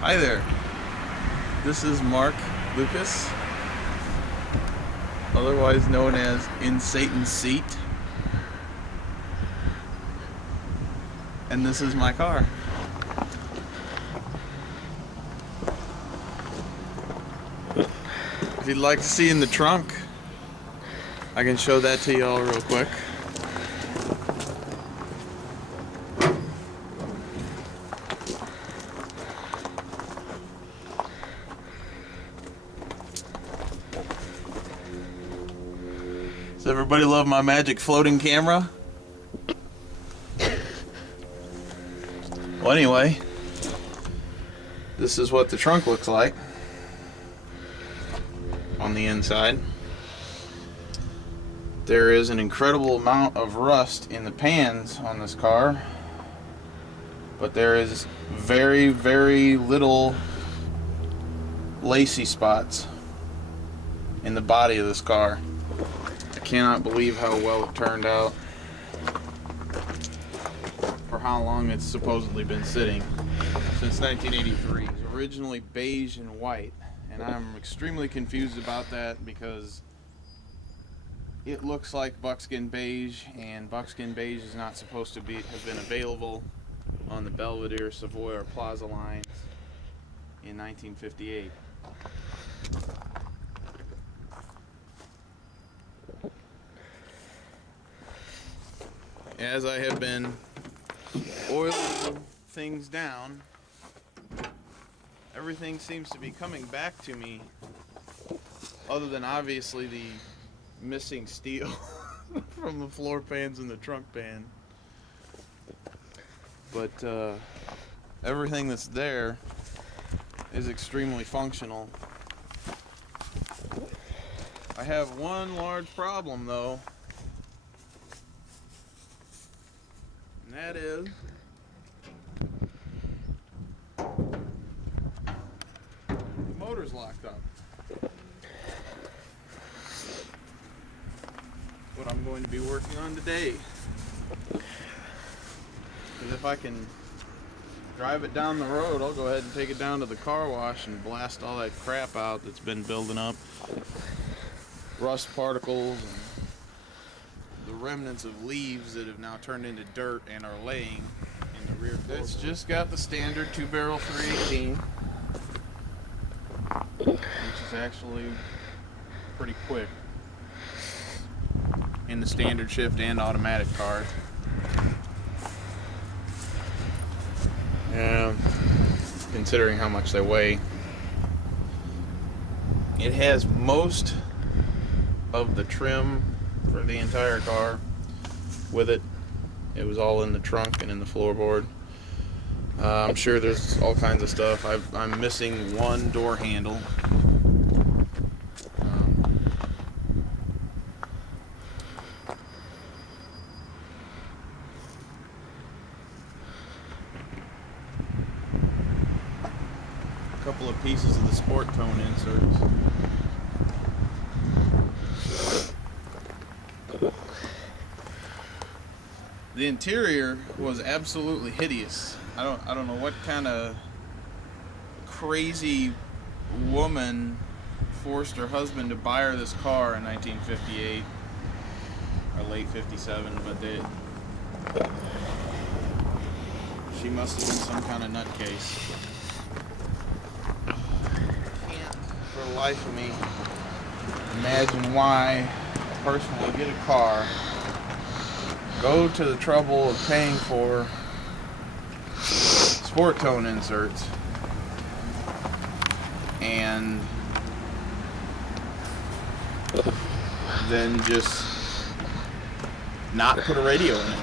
Hi there. This is Mark Lucas, otherwise known as In Satan's Seat. And this is my car. If you'd like to see in the trunk, I can show that to y'all real quick. Does everybody love my magic floating camera? Well, anyway, this is what the trunk looks like on the inside. There is an incredible amount of rust in the pans on this car, but there is very, very little lacy spots in the body of this car. I cannot believe how well it turned out for how long it's supposedly been sitting. Since 1983. It was originally beige and white, and I'm extremely confused about that because it looks like buckskin beige, and buckskin beige is not supposed to have been available on the Belvedere, Savoy, or Plaza lines in 1958. As I have been oiling things down, everything seems to be coming back to me, other than obviously the missing steel from the floor pans and the trunk pan. But everything that's there is extremely functional. I have one large problem though, and that is the motor's locked up. What I'm going to be working on today. Because if I can drive it down the road, I'll go ahead and take it down to the car wash and blast all that crap out that's been building up. Rust particles and the remnants of leaves that have now turned into dirt and are laying in the rear floorboard. It's just got the standard 2-barrel 318, which is actually pretty quick in the standard shift and automatic cars. Yeah, considering how much they weigh. It has most of the trim for the entire car with it. It was all in the trunk and in the floorboard. I'm sure there's all kinds of stuff. I'm missing one door handle. A couple of pieces of the sport tone inserts. The interior was absolutely hideous. I don't know what kind of crazy woman forced her husband to buy her this car in 1958 or late 57, but she must have been some kind of nutcase. Can't for the life of me imagine why a person would get a car, go to the trouble of paying for sport tone inserts, and then just not put a radio in it.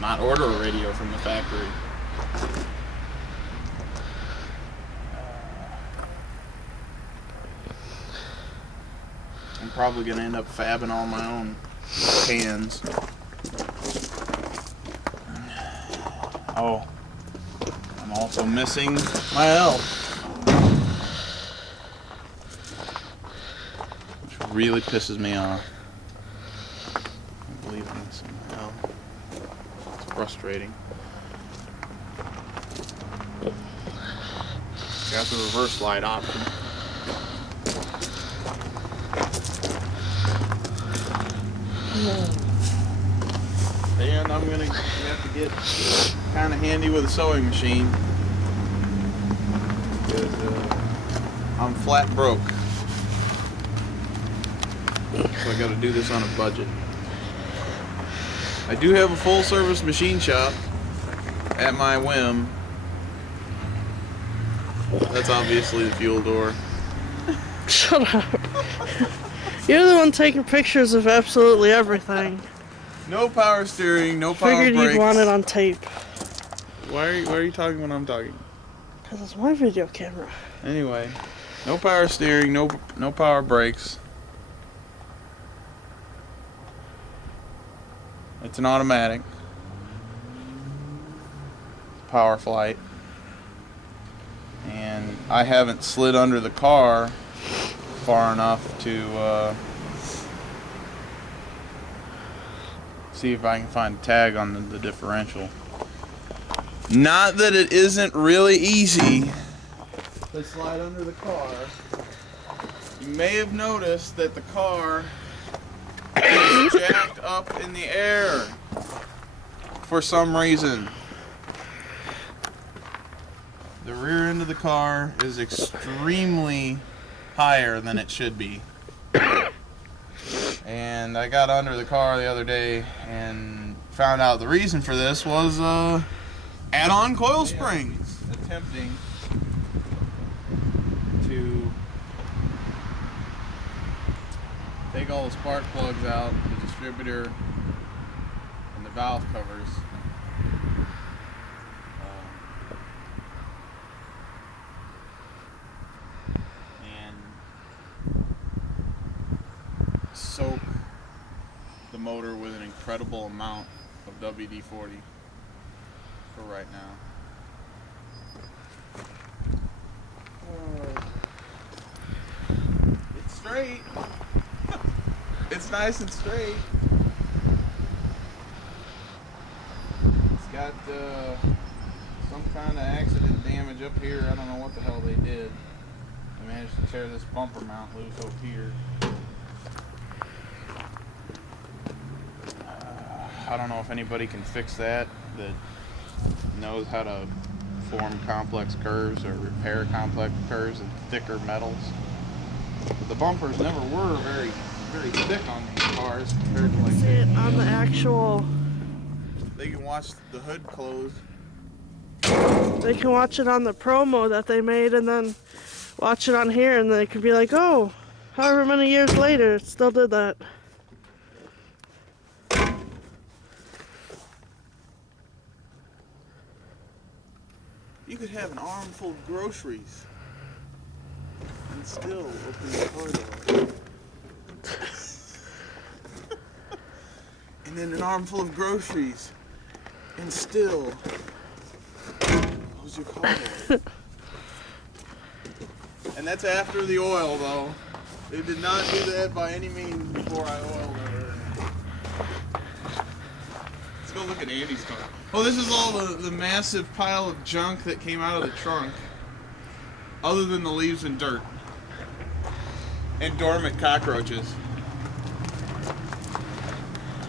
Not order a radio from the factory. I'm probably going to end up fabbing all my own pans. Oh, I'm also missing my L, which really pisses me off. I believe I'm missing my L. It's frustrating. Got the reverse slide option. And I'm gonna have to get kind of handy with a sewing machine because I'm flat broke. So I got to do this on a budget. I do have a full service machine shop at my whim. That's obviously the fuel door. Shut up. You're the one taking pictures of absolutely everything. No power steering, no power Figured brakes. you'd want it on tape. Why are you talking when I'm talking? Because it's my video camera. Anyway, no power steering, no power brakes. It's an automatic. Power flight. And I haven't slid under the car far enough to see if I can find a tag on the differential. Not that it isn't really easy to slide under the car. You may have noticed that the car is jacked up in the air for some reason. The rear end of the car is extremely higher than it should be. And I got under the car the other day and found out the reason for this was add-on coil springs. Attempting to take all the spark plugs out, the distributor, and the valve covers. Soak the motor with an incredible amount of WD-40 for right now. It's straight. It's nice and straight. It's got some kind of accident damage up here. I don't know what the hell they did. They managed to tear this bumper mount loose over here. I don't know if anybody can fix that knows how to form complex curves or repair complex curves in thicker metals. But the bumpers never were very, very thick on these cars compared to like See it on the actual. They can watch the hood close. They can watch it on the promo that they made and then watch it on here and they could be like, oh, however many years later, it still did that. You could have an armful of groceries and still open the car door. And then an armful of groceries and still close your car door. And that's after the oil, though. They did not do that by any means before I oiled her. Let's go look at Andy's car. Oh, this is all the massive pile of junk that came out of the trunk. Other than the leaves and dirt. And dormant cockroaches.